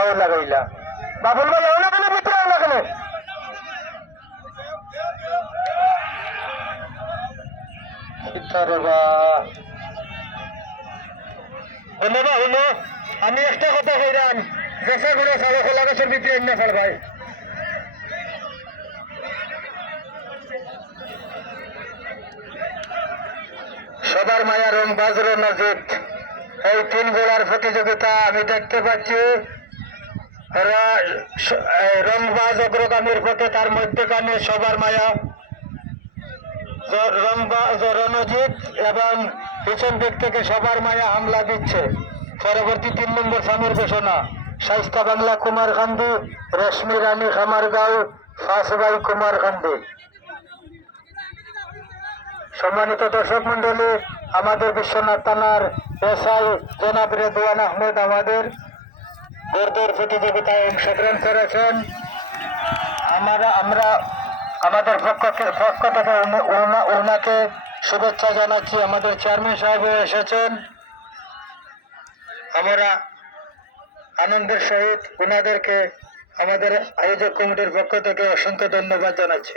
হাও লাগাইলা। বাবুল ভাই আও না কেন? ভিতরে আও না কেন আমি একটা কথা কইরামগুলো খোলা গাছের ভিতরে ফেল ভাই। সবার মায়া রং বাজর নজিদ এই তিন গোড়ার প্রতিযোগিতা আমি দেখতে পাচ্ছি। রংবাজ অগ্রগামীর পথে তার মধ্যখানে সবার মায়া। রণজিৎ এবং পিছন দিক থেকে সবার মায়া হামলা দিচ্ছে। পরবর্তী তিন নম্বর স্বামীর ঘোষণা শাইস্তা বাংলা কুমার গান্ধী রশ্মি রানী খামারগাঁও, ফাঁসবাই কুমার গান্ধী সম্মানিত দর্শক মন্ডলী আমাদের বিশ্বনাথ থানার এসআই জনাব রেদওয়ান আহমেদ আমাদের দৌড় প্রতিযোগিতায় অংশগ্রহণ করেছেন। আমরা আমরা, আমাদের পক্ষ পক্ষ থেকে ওনাকে শুভেচ্ছা জানাচ্ছি। আমাদের চেয়ারম্যান সাহেব এসেছেন। আমরা আনন্দের সহিত ওনাদেরকে আমাদের আয়োজক কমিটির পক্ষ থেকে অসংখ্য ধন্যবাদ জানাচ্ছি।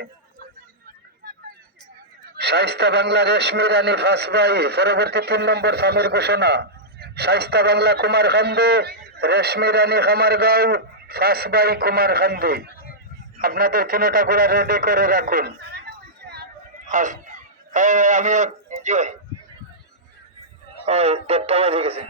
শাইস্তা বাংলা রেশমি রানী ফাসবাই পরবর্তী তিন নম্বর স্বামীর ঘোষণা। শাইস্তা বাংলা কুমার খান্দে। রেশমি রানী খামারগাঁও ফাসবাই কুমার খান্দি। আপনাদের তিনটা ঠাকুরা রেডি করে রাখুন। আমিও দেবতলা গেছে।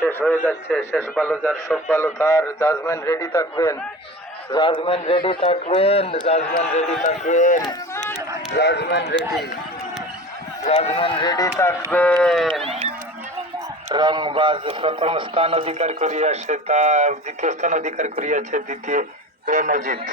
শেষ হয়ে যাচ্ছে। শেষ ভালো যার, সব ভালো তার। জাজমেন্ট রেডি থাকবেন। জাজমেন্ট রেডি থাকবেন। জাজমেন্ট রেডি থাকবেন। জাজমেন্ট রেডি জাজমেন্ট রেডি থাকবেন। রংবাজ প্রথম স্থান অধিকার করিয়াছে তা দ্বিতীয় স্থান অধিকার করিয়াছে, দ্বিতীয় রণজিৎ